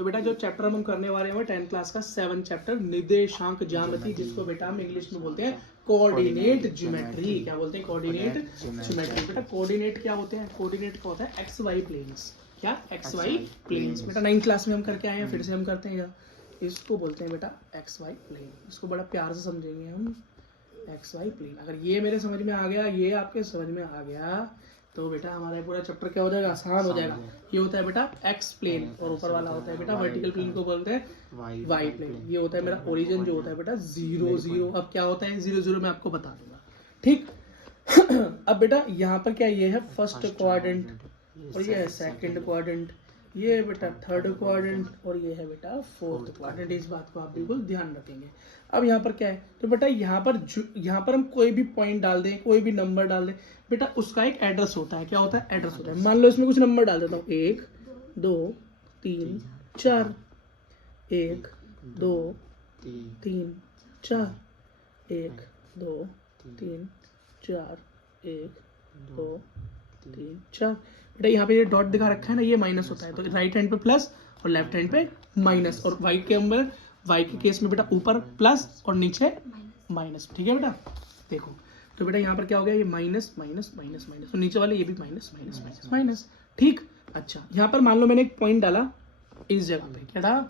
तो बेटा जो चैप्टर हम करने वाले हैं 10th क्लास का 7 चैप्टर निर्देशांक ज्यामिति, जिसको बेटा हम इंग्लिश में बोलते हैं कोऑर्डिनेट ज्योमेट्री। क्या बोलते हैं? Coordinate geometry. बेटा कोऑर्डिनेट क्या होते हैं? कोऑर्डिनेट क्या होता है? X y planes. क्या? X y planes. बेटा 9th क्लास में हम करके आए हैं, फिर से हम करते हैं। इसको बोलते हैं बेटा एक्स वाई प्लेन। इसको बड़ा प्यार से समझेंगे हम, एक्स वाई प्लेन। अगर ये मेरे समझ में आ गया, ये आपके समझ में आ गया, तो बेटा हमारा पूरा चैप्टर क्या हो जाएगा? आसान हो जाएगा। ये होता है बेटा एक्स प्लेन, और ऊपर वाला होता है बेटा वर्टिकल प्लेन को बोलते हैं वाई प्लेन। ये होता है मेरा ओरिजिन, जो होता है बेटा 0 0। अब क्या होता है 0 0 मैं आपको बता दूंगा, ठीक। अब बेटा यहाँ पर क्या, ये है फर्स्ट क्वाड्रेंट, और ये है सेकंड क्वाड्रेंट, ये है बेटा थर्ड क्वाड्रेंट, और ये है बेटा फोर्थ क्वाड्रेंट। इस बात को आप बिल्कुल ध्यान रखेंगे। अब यहाँ पर क्या है, तो बेटा यहाँ पर हम कोई भी पॉइंट डाल दें, कोई भी नंबर डाल दें, बेटा उसका एक एड्रेस होता है। क्या होता है? एड्रेस होता है। मान लो इसमें कुछ नंबर डाल देता हूँ, 1 2 3 4, 1 2 3 4, 1 2 3 4, 1 2 3 4। बेटा यहाँ पे ये डॉट दिखा रखा है ना, ये माइनस होता है, तो राइट हैंड पे प्लस और लेफ्ट हैंड पे माइनस। और वाई के अंदर, वाई के केस में बेटा ऊपर प्लस और नीचे माइनस। ठीक है बेटा, देखो तो बेटा यहाँ पर क्या हो गया, ये माइनस माइनस माइनस माइनस, और नीचे वाले ये भी माइनस माइनस माइनस माइनस। ठीक। अच्छा, यहाँ पर मान लो मैंने एक पॉइंट डाला इस जगह पे, क्या था?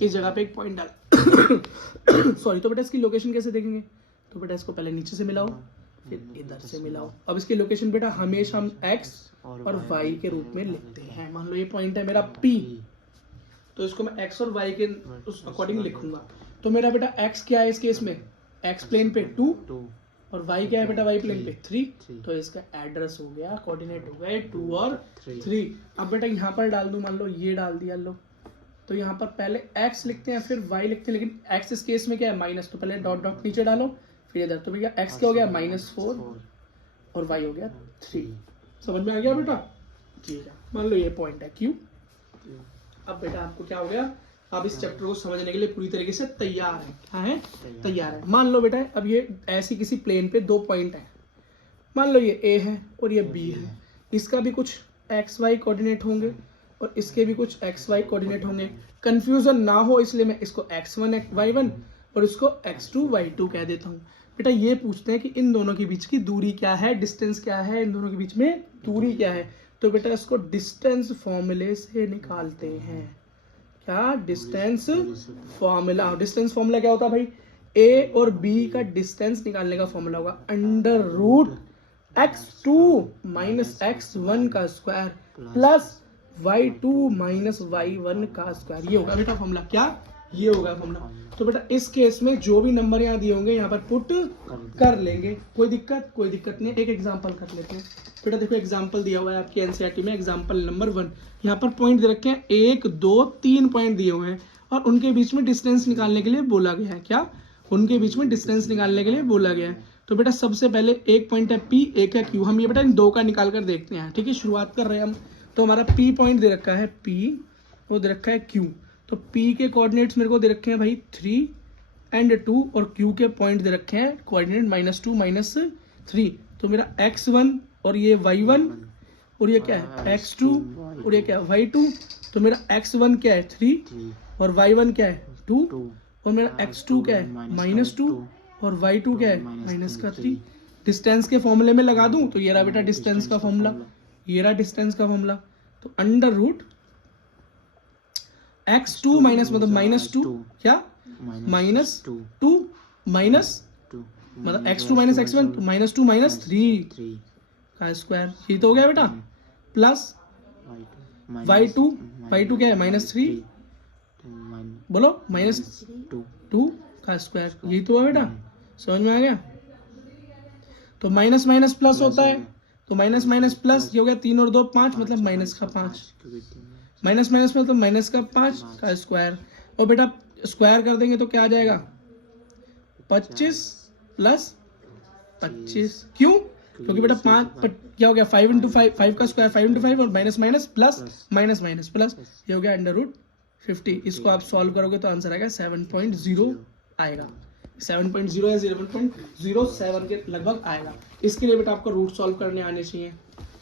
इस जगह पे एक पॉइंट डाला। सॉरी। तो बेटा इसकी लोकेशन कैसे देखेंगे? तो बेटा इसको पहले नीचे से मिलाओ, फिर इधर से मिलाओ। अब इसकी लोकेशन बेटा हमेशा हम एक्स और वाई के रूप में लिखते हैं। मान लो ये पॉइंट है मेरा P, तो इसको मैं एक्स और वाई के उस अकॉर्डिंग लिखूंगा। तो मेरा बेटा एक्स क्या है इस केस में? एक्स प्लेन पे 2, और वाई क्या है बेटा? वाई प्लेन पे 3। तो इसका एड्रेस हो गया, कोऑर्डिनेट हो गए 2 और 3। अब बेटा यहाँ पर डाल दूं, मान लो ये डाल दिया लो, तो यहाँ पर पहले एक्स लिखते हैं फिर वाई लिखते हैं, लेकिन एक्स इस केस में क्या है? माइनस। तो पहले डॉट डॉट नीचे डालो, फिर इधर। तो भैया एक्स क्या हो गया? -4, और वाई हो गया 3। समझ में आ गया बेटा? ठीक है। मान लो ये पॉइंट है Q। अब बेटा आपको क्या हो गया, आप इस चैप्टर को समझने के लिए पूरी तरीके से तैयार है। क्या है? तैयार है। मान लो बेटा अब ये ऐसी किसी प्लेन पे 2 पॉइंट है, मान लो ये A है और ये B है। इसका भी कुछ एक्स वाई कोऑर्डिनेट होंगे और इसके भी कुछ एक्स वाई कोऑर्डिनेट होंगे। कंफ्यूजन ना हो इसलिए मैं इसको x1 y1 और इसको x2 y2 कह देता हूँ। बेटा ये पूछते हैं कि इन दोनों के बीच की दूरी क्या है, डिस्टेंस क्या है, इन दोनों के बीच में दूरी क्या है। तो बेटा इसको डिस्टेंस फॉर्मूले से निकालते हैं। क्या? Distance formula. डिस्टेंस फॉर्मूला क्या होता है भाई? A और B का डिस्टेंस निकालने का फॉर्मूला होगा √x2 - x1 का स्क्वायर प्लस y2 - y1 का स्क्वायर। ये होगा बेटा फॉर्मूला। क्या? ये होगा फॉर्मूला। तो बेटा इस केस में जो भी नंबर यहाँ दिए होंगे यहाँ पर पुट कर लेंगे। कोई दिक्कत? कोई दिक्कत नहीं। एक एग्जांपल कर लेते हैं। बेटा देखो एग्जांपल दिया हुआ है आपकी एनसीईआरटी में, एग्जांपल नंबर 1। यहाँ पर पॉइंट दे रखे हैं, 1 2 3 पॉइंट दिए हुए हैं और उनके बीच में डिस्टेंस निकालने के लिए बोला गया है। क्या? उनके बीच में डिस्टेंस निकालने के लिए बोला गया है। तो बेटा सबसे पहले एक पॉइंट है P, एक है Q। हम ये बेटा इन दो का निकाल कर देखते हैं। ठीक है, शुरुआत कर रहे हैं हम। तो हमारा P पॉइंट दे रखा है P, वो दे रखा है Q। तो P के कोऑर्डिनेट्स मेरे को दे रखे हैं भाई 3 और 2, और Q के पॉइंट दे रखे हैं कोऑर्डिनेट -2 -3। तो मेरा x1 और ये y1 और ये क्या है x2 और ये क्या है y2। तो मेरा x1 क्या है 3 और y1 क्या है 2, और मेरा x2 क्या है -2 और y2 क्या है -3। डिस्टेंस के फॉर्मूले में लगा दूं तो ये रहा बेटा डिस्टेंस का फॉर्मूला, ये रहा डिस्टेंस का फॉर्मूला। तो √x2 मतलब -2, क्या? -2 मतलब x2 - x1 तो -2 - 3 का स्क्वायर। ये तो हो गया बेटा, प्लस y2 क्या है -3, बोलो -2 का स्क्वायर। यही तो है बेटा, समझ में आ गया? तो माइनस माइनस प्लस होता है, तो माइनस माइनस प्लस, ये हो गया 3 और 2 5 मतलब -5, माइनस माइनस मतलब -5 का स्क्वायर। और बेटा स्क्वायर कर देंगे तो क्या आ जाएगा 25 + 25। क्यों? क्योंकि बेटा 5 क्या हो गया 5 × 5 का स्क्वायर 5 × 5 और minus minus plus minus minus plus, ये हो गया √50। इसको आप सॉल्व करोगे तो आंसर आएगा 7.0 आएगा, 7.0 या 0.07 के लगभग आएगा। इसके लिए बेटा आपको रूट सॉल्व करने आने चाहिए।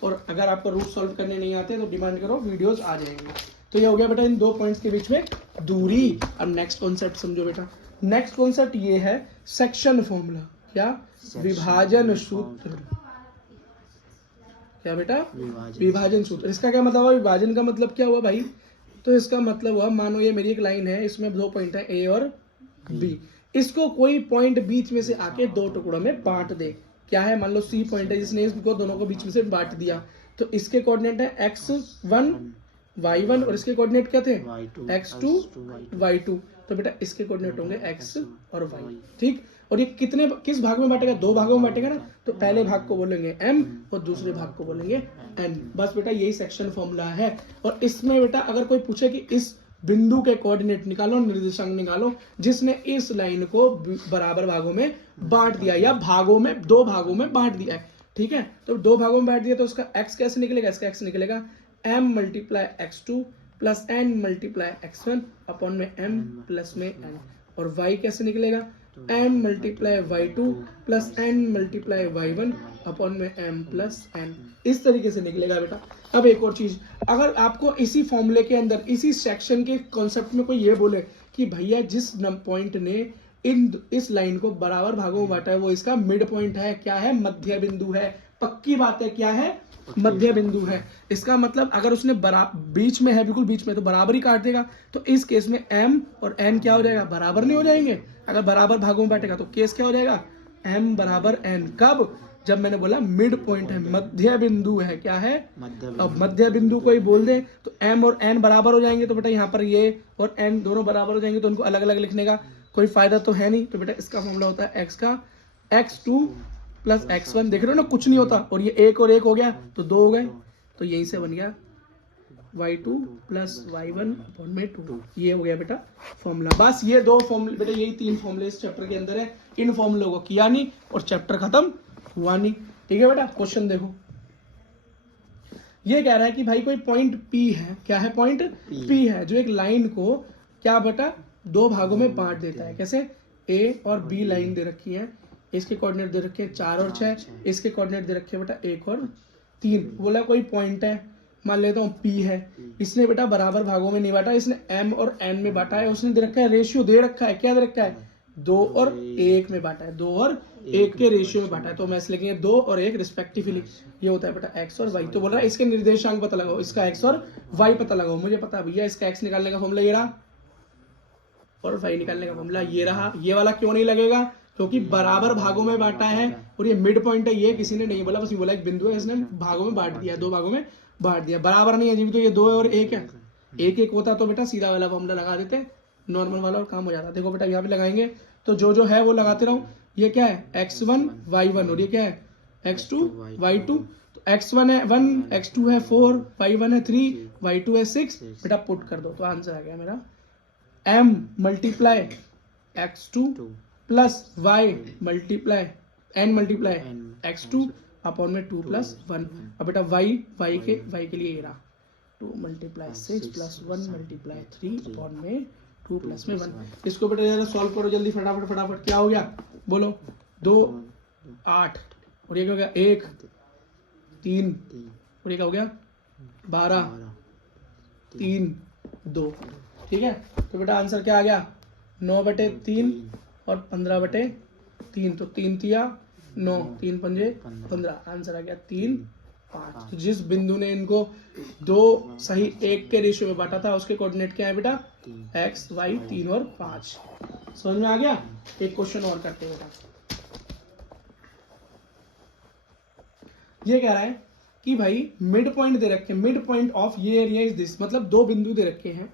और अगर आपको रूट सॉल्व करने नहीं आते तो डिमांड करो, वीडियोस आ जाएंगे। तो ये हो गया बेटा इन दो पॉइंट्स के बीच में दूरी। अब नेक्स्ट कॉन्सेप्ट समझो बेटा। नेक्स्ट कॉन्सेप्ट ये है सेक्शन फॉर्मूला। क्या? विभाजन सूत्र। क्या बेटा? विभाजन सूत्र। इसका क्या मतलब हुआ? विभाजन का मतलब क्या हुआ भाई? तो इसका मतलब हुआ, मानो ये मेरी एक लाइन है, इसमें दो पॉइंट है ए और बी, इसको कोई पॉइंट बीच में से आके दो टुकड़ों में बांट दे। क्या है? मान लो सी पॉइंट है, जिसने इसको दोनों को बीच में से बांट दिया, तो इसके कोऑर्डिनेट है x1 y1 और इसके कोऑर्डिनेट क्या थे? x2 y2। तो बेटा इसके कोऑर्डिनेट होंगे x और y। ठीक। और ये किस भाग में बांटेगा? दो भागों में बांटेगा ना। तो पहले भाग को बोलेंगे m और दूसरे भाग को बोलेंगे n। बस बेटा यही सेक्शन फॉर्मूला है। और इसमें बेटा अगर कोई पूछे कि इस बिंदु के कोऑर्डिनेट निकालो, निर्देशांक निकालो, जिसने इस लाइन को बराबर भागों में बांट दिया या भागों में, दो भागों में बांट दिया है। ठीक है, तो दो भागों में बांट दिया तो उसका x कैसे निकलेगा? इसका x निकलेगा m multiply x2 plus n multiply x1 upon में m प्लस में n। और y कैसे निकलेगा? m multiply y2 plus n multiply y1 upon में m प्लस n। इस तरीके से निकलेगा बेटा। अब एक और चीज, अगर आपको इसी फॉर्मूले के अंदर, इसी सेक्शन के कॉन्सेप्ट में कोई ये बोले कि भैया जिस पॉइंट ने इस लाइन को बराबर भागों में बांटा है वो इसका मिड पॉइंट है। क्या है? मध्य बिंदु है। पक्की बात है, क्या है? मध्य बिंदु है। इसका मतलब अगर उसने बीच में है, बिल्कुल बीच में, तो बराबर ही काट देगा। तो इस केस में m और n क्या हो जाएगा? बराबर नहीं हो जाएंगे। अगर बराबर भागों में बांटेगा तो केस क्या हो जाएगा? m बराबर n। कब? जब मैंने बोला मिड पॉइंट है, मध्य बिंदु है। क्या है? अब मध्य बिंदु को ही बोल दे तो m और n बराबर हो जाएंगे। तो बेटा यहाँ पर ये और n दोनों बराबर हो जाएंगे, तो उनको अलग अलग लिखने का कोई फायदा तो है नहीं। तो बेटा इसका फॉर्मूला होता है x का x2 प्लस x1। देख रहे हो ना, कुछ नहीं होता। और ये एक और एक हो गया तो दो हो गए, तो यहीं से बन गया y2 प्लस y1 अपॉन में 2। ये हो गया बेटा फॉर्मूला। बस ये दो फॉर्मूले बेटा, यही तीन फॉर्मूले इस चैप्टर के अंदर है। इन फॉर्मूलों को किया नहीं और चैप्टर खत्म हुआ नहीं। ठीक है बेटा, क्वेश्चन देखो। ये कह रहा है कि भाई कोई पॉइंट P है। क्या है? पॉइंट P है, जो एक लाइन को क्या बेटा दो भागों में बांट देता है। कैसे? A और B लाइन दे रखी है, इसके कोऑर्डिनेट दे रखे हैं 4 और 6, इसके कोऑर्डिनेट दे रखे हैं बेटा 1 और 3। बोला कोई पॉइंट है, मान लेता हूँ P है, इसने बेटा बराबर भागों में नहीं बांटा, इसने m और n में बांटा है। उसने दे रखा है, रेशियो दे रखा है। क्या दे रखा है? 2 और 1 में बांटा है, 2 और 1 के रेशियो में बांटा है। तो मैं इसलिए लिखेंगे 2 और 1 रिस्पेक्टिवली। ये होता है बेटा x और y। तो बोल रहा है इसके निर्देशांक पता लगाओ, इसका x और y पता लगाओ। मुझे पता है भैया, इसका x निकालने का फॉर्मूला ये रहा और y निकालने का फॉर्मूला ये रहा। ये वाला क्यों नहीं लगेगा? क्योंकि बराबर भागों में बांटा है और ये मिड पॉइंट है। ये किसी ने नहीं बोला, बस ये बोला एक बिंदु है, इसने भागों में बांट दिया, दो भागों में बांट दिया। बराबर नहीं है जी, तो ये 2 और 1 है। 1 होता तो बेटा सीधा वाला फॉर्मूला लगा देते, नॉर्मल वाला, और काम हो जाता। देखो बेटा यहाँ पे लगाएंगे तो जो है वो लगाते रहो। ये क्या है? x1 y1 और ये क्या है? x2 y2। तो x1 है 1, x2 है 4, y1 है 3, y2 है 6। बेटा पुट कर दो तो आंसर आ गया मेरा m multiply x2 plus y multiply n multiply x2 upon में 2 प्लस 1। अब बेटा y के लिए ये रहा 2 मल्टीप्लाई 6 प्लस 1 मल्टीप्लाई 3 अपॉन में 2 प्लस में 1। इसको बेटा जरा सॉल्व करो जल्दी, फटाफट। क्या हो गया? बोलो। 2 8 और ये क्या हो गया? 1 3 और ये क्या हो गया? 12 3 2। ठीक है, तो बेटा आंसर क्या आ गया? 9/3 और 15/3। तो 3 तिया 9, 3 पंजे 15। आंसर आ गया 3 5। तो जिस बिंदु ने इनको दो सही 1 के रेशियो में बांटा था उसके कोऑर्डिनेट क्या है बेटा? x y 3 और 5। समझ में आ गया? एक क्वेश्चन और करते हैं बेटा। ये कह रहा है कि भाई मिड पॉइंट दे रखे, मिड पॉइंट ऑफ ये एरिया इज दिस। मतलब दो बिंदु दे रखे हैं।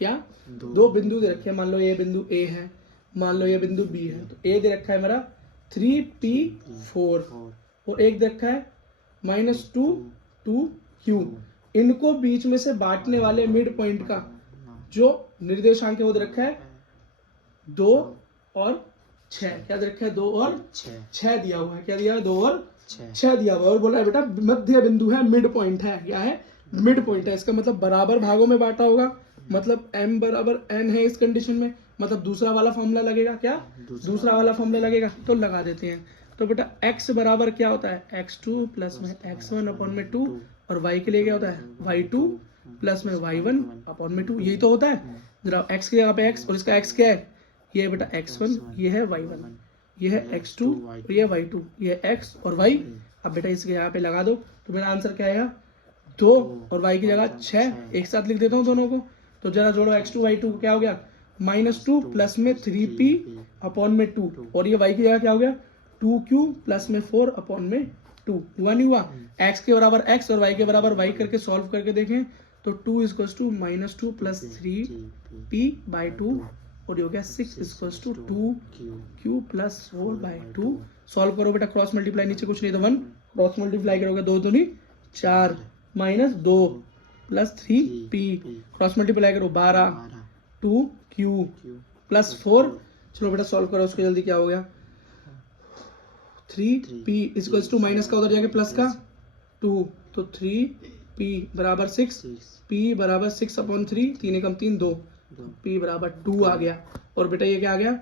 क्या? दो बिंदु दे रखे हैं। मान लो ये बिंदु A है, मान लो ये बिंदु B है। तो A दे रखा है मेरा 3P4 और एक दे रखा है -2 2Q। इनको बीच में से बांटने वाले मिड पॉइंट का जो निर्देशांक है वो दे रखा है 2 और 6। क्या दे रखा है? 2 और 6 दिया हुआ है। क्या दिया है? 2 और 6 दिया हुआ है। और बोला है बेटा मध्य बिंदु है, मिड पॉइंट है। क्या है? मिड पॉइंट है। इसका मतलब बराबर भागों में बांटा होगा, मतलब m बराबर n है इस कंडीशन में, मतलब दूसरा वाला फॉर्मूला लगेगा। क्या? दूसरा वाला फॉर्मूला लगेगा। तो लगा देते हैं। तो बेटा x बराबर क्या होता है x2 प्लस में x1 अपॉन में 2 और y के लिए क्या होता है y2 प्लस में y1 अपॉन में 2। यही तो होता है। जरा x की जगह पे x और इसका x क्या है, ये है बेटा x1, ये है y1, ये है x2 और ये y2, ये है x और y। अब बेटा इसके यहाँ पे लगा दो तो मेरा आंसर क्या आएगा 2 और y की जगह 6। एक साथ लिख देता हूँ दोनों को, तो जरा जोड़ो x2 y2 क्या हो गया -2 प्लस में 3p अपॉन में 2 और ये y की जगह क्या हो गया 2q प्लस में 4 अपॉन में 2। हुआ नहीं हुआ? x के बराबर x और y के बराबर y करके सॉल्व करके देखें तो 2 equals to -2 plus 3p by 2 और ये हो गया 6 equals to 2q plus 4 by 2। Solve करो बेटा, क्रॉस मल्टीप्लाई, नीचे कुछ नहीं तो 1, क्रॉस मल्टीप्लाई करोगे 2 दूनी 4 minus 2 plus 3p, cross multiply करो 12 2q प्लस 4। चलो बेटा सॉल्व करो उसको जल्दी, क्या हो गया 3p इक्वल्स टू माइनस का उधर जाके प्लस का 2, तो 3p बराबर 6, p बराबर 6 अपॉन 3, 3 एकम 3 2, p बराबर 2 आ गया। और बेटा ये क्या आ गया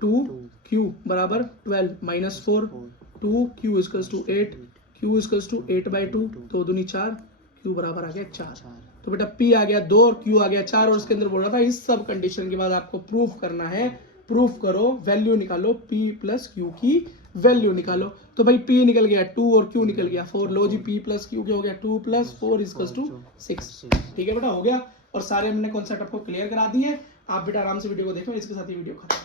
2q बराबर 12 minus 4, 2q equals to 8, q equals to 8 by 2, 2 दूनी 4, q बराबर आ गया 4। तो बेटा p आ गया 2 और q आ गया 4 और उसके अंदर बोल रहा था इस सब कंडीशन के बाद आपको प्रूफ करना है। प्रूफ करो, वैल्यू निकालो, p प्लस q की वैल्यू निकालो। तो भाई p निकल गया 2 और q निकल गया 4। लो जी p प्लस q क्या हो गया 2 प्लस 4 इक्वल्स टू 6। ठीक है बेटा, हो गया। और सारे हमने कॉन्सेप्ट आपको क्लियर करा दिए। आप बेटा आराम से वीडियो को देखो, इसके साथ ही वीडियो खत्म।